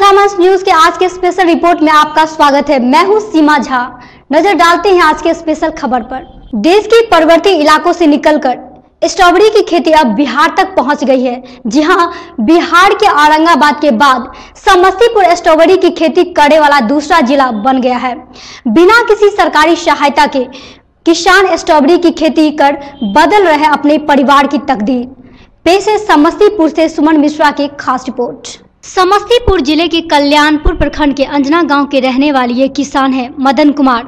मिथिलामंच news के आज के स्पेशल रिपोर्ट में आपका स्वागत है। मैं हूं सीमा झा। नजर डालते हैं आज के स्पेशल खबर पर। देश के पर्वतीय इलाकों से निकलकर स्ट्रॉबेरी की खेती अब बिहार तक पहुंच गई है। जी हां, बिहार के औरंगाबाद के बाद समस्तीपुर स्ट्रॉबेरी की खेती करने वाला दूसरा जिला बन गया है। बिना किसी सरकारी सहायता के किसान स्ट्रॉबेरी की खेती कर बदल रहे अपने परिवार की तकदीर। पेश है समस्तीपुर से सुमन मिश्रा की खास रिपोर्ट। समस्तीपुर जिले के कल्याणपुर प्रखंड के अंजना गांव के रहने वाले ये किसान हैं मदन कुमार,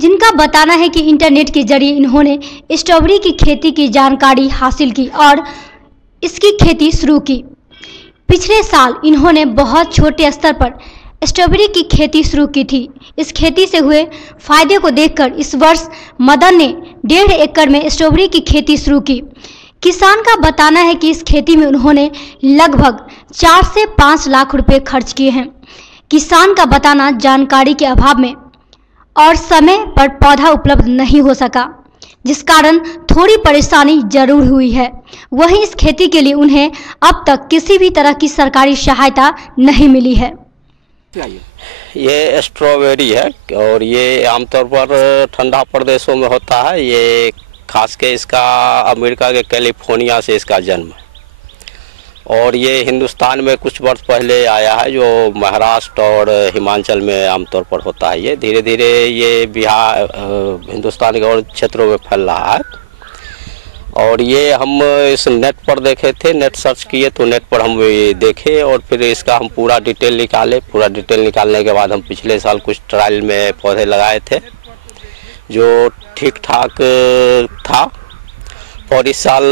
जिनका बताना है कि इंटरनेट के जरिए इन्होंने स्ट्रॉबेरी की खेती की जानकारी हासिल की और इसकी खेती शुरू की। पिछले साल इन्होंने बहुत छोटे स्तर पर स्ट्रॉबेरी की खेती शुरू की थी। इस खेती से हुए फायदे को देखकर इस वर्ष मदन ने 1.5 एकड़ में स्ट्रॉबेरी की खेती शुरू की। किसान का बताना है कि इस खेती में उन्होंने लगभग 4 से 5 लाख रुपए खर्च किए हैं। किसान का बताना जानकारी के अभाव में और समय पर पौधा उपलब्ध नहीं हो सका, जिस कारण थोड़ी परेशानी जरूर हुई है। वहीं इस खेती के लिए उन्हें अब तक किसी भी तरह की सरकारी सहायता नहीं मिली है। ये स्ट्रॉबेरी है और ये आमतौर पर ठंडा प्रदेशों में होता है। ये खास के इसका अमेरिका के कैलिफोर्निया से इसका जन्म है और ये हिंदुस्तान में कुछ वर्ष पहले आया है, जो महाराष्ट्र और हिमाचल में आमतौर पर होता है। ये धीरे धीरे ये बिहार हिंदुस्तान के और क्षेत्रों में फैल रहा है। और ये हम इस नेट पर देखे थे, नेट सर्च किए तो नेट पर हम ये देखे और फिर इसका हम पूरा डिटेल निकाले। पूरा डिटेल निकालने के बाद हम पिछले साल कुछ ट्रायल में पौधे लगाए थे जो ठीक ठाक था और इस साल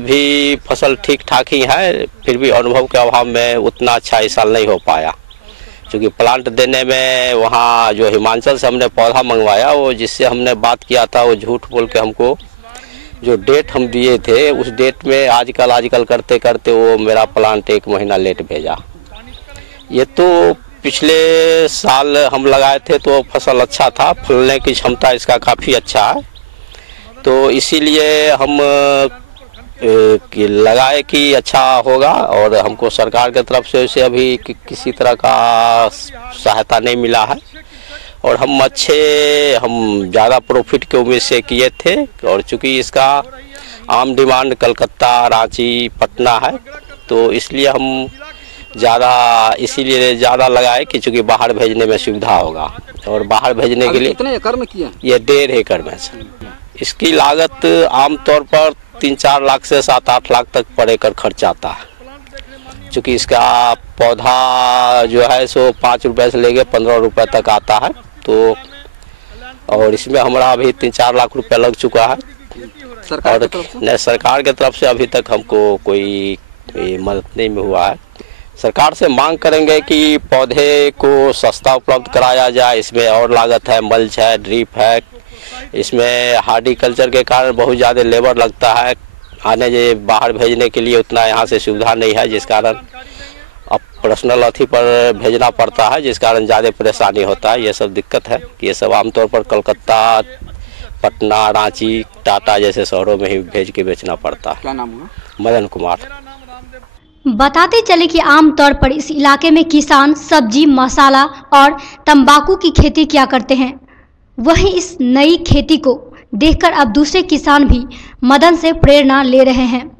भी फसल ठीक ठाक ही है। फिर भी अनुभव के अभाव में उतना अच्छा इस साल नहीं हो पाया, क्योंकि प्लांट देने में वहाँ जो हिमाचल से हमने पौधा मंगवाया, वो जिससे हमने बात किया था, वो झूठ बोल के हमको जो डेट हम दिए थे उस डेट में आजकल करते करते वो मेरा प्लांट 1 महीना लेट भेजा। ये तो पिछले साल हम लगाए थे तो फसल अच्छा था, फलने की क्षमता इसका काफ़ी अच्छा है, तो इसीलिए हम लगाए कि अच्छा होगा। और हमको सरकार की तरफ से उसे अभी किसी तरह का सहायता नहीं मिला है और हम ज़्यादा प्रॉफिट के उम्मीद से किए थे। और चूँकि इसका आम डिमांड कलकत्ता, रांची, पटना है, तो इसलिए हम ज़्यादा लगाए कि चूँकि बाहर भेजने में सुविधा होगा। और बाहर भेजने के लिए कितने एकड़ में किया? ये 1.5 एकड़ में से। इसकी लागत आमतौर पर 3-4 लाख से 7-8 लाख तक पर एकड़ खर्च आता है। चूँकि इसका पौधा जो है सो 5 रुपये से लेके 15 रुपये तक आता है, तो और इसमें हमारा अभी 3-4 लाख रुपया लग चुका है। सरकार की तरफ से अभी तक हमको कोई मदद नहीं हुआ है। सरकार से मांग करेंगे कि पौधे को सस्ता उपलब्ध कराया जाए। इसमें और लागत है, मल्च है, ड्रिप है, इसमें हार्टिकल्चर के कारण बहुत ज़्यादा लेबर लगता है। आने बाहर भेजने के लिए उतना यहाँ से सुविधा नहीं है, जिस कारण अब पर्सनल अथी पर भेजना पड़ता है, जिस कारण ज़्यादा परेशानी होता है। ये सब दिक्कत है। ये सब आमतौर पर कलकत्ता, पटना, रांची, टाटा जैसे शहरों में ही भेज के बेचना पड़ता है। क्या नाम हुआ? मदन कुमार। बताते चले कि आमतौर पर इस इलाके में किसान सब्जी, मसाला और तंबाकू की खेती किया करते हैं। वहीं इस नई खेती को देखकर अब दूसरे किसान भी मदन से प्रेरणा ले रहे हैं।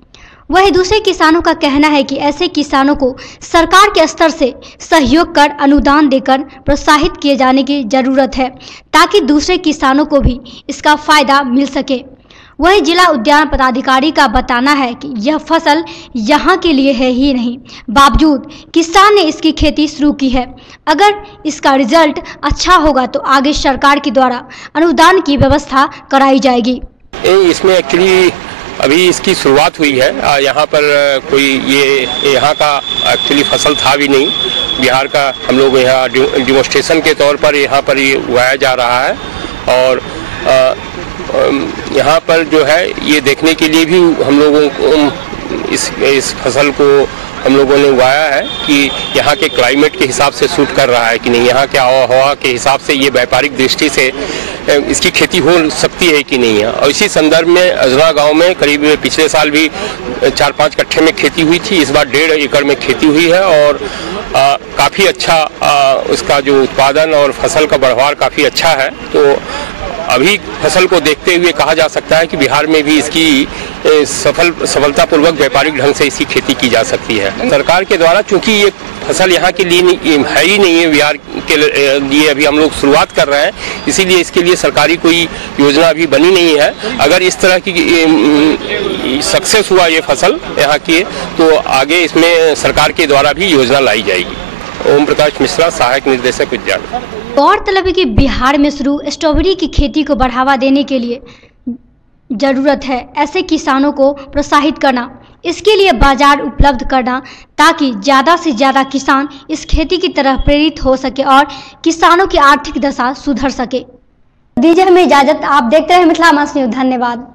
वहीं दूसरे किसानों का कहना है कि ऐसे किसानों को सरकार के स्तर से सहयोग कर अनुदान देकर प्रोत्साहित किए जाने की जरूरत है, ताकि दूसरे किसानों को भी इसका फायदा मिल सके। वहीं जिला उद्यान पदाधिकारी का बताना है कि यह फसल यहाँ के लिए है ही नहीं, बावजूद किसान ने इसकी खेती शुरू की है। अगर इसका रिजल्ट अच्छा होगा तो आगे सरकार के द्वारा अनुदान की व्यवस्था कराई जाएगी। इसमें एक्चुअली अभी इसकी शुरुआत हुई है। यहाँ पर कोई ये यहाँ का एक्चुअली फसल था भी नहीं। बिहार का हम लोग यहाँ डिमोन्स्ट्रेशन के तौर पर यहाँ पर ये उगाया जा रहा है और यहाँ पर जो है ये देखने के लिए भी हम लोगों को इस फसल को हम लोगों ने उगाया है कि यहाँ के क्लाइमेट के हिसाब से सूट कर रहा है कि नहीं, यहाँ के आबोहवा के हिसाब से ये व्यापारिक दृष्टि से इसकी खेती हो सकती है कि नहीं है। और इसी संदर्भ में अजरा गांव में करीब पिछले साल भी 4-5 कट्ठे में खेती हुई थी, इस बार 1.5 एकड़ में खेती हुई है और काफ़ी अच्छा उसका जो उत्पादन और फसल का बढ़वार काफ़ी अच्छा है। तो अभी फसल को देखते हुए कहा जा सकता है कि बिहार में भी इसकी सफलतापूर्वक व्यापारिक ढंग से इसकी खेती की जा सकती है। सरकार के द्वारा चूंकि ये फसल यहाँ के लिए है ही नहीं है, बिहार के लिए अभी हम लोग शुरुआत कर रहे हैं, इसीलिए इसके लिए सरकारी कोई योजना अभी बनी नहीं है। अगर इस तरह की सक्सेस हुआ ये फसल यहाँ की, तो आगे इसमें सरकार के द्वारा भी योजना लाई जाएगी। ओम प्रकाश मिश्रा, सहायक निर्देशक उद्यान। गौरतलब है कि बिहार में शुरू स्ट्रॉबेरी की खेती को बढ़ावा देने के लिए जरूरत है ऐसे किसानों को प्रोत्साहित करना, इसके लिए बाजार उपलब्ध करना ताकि ज़्यादा से ज़्यादा किसान इस खेती की तरफ प्रेरित हो सके और किसानों की आर्थिक दशा सुधर सके। दीजिए हमें इजाज़त, आप देखते रहे मिथिला मास न्यूज़। धन्यवाद।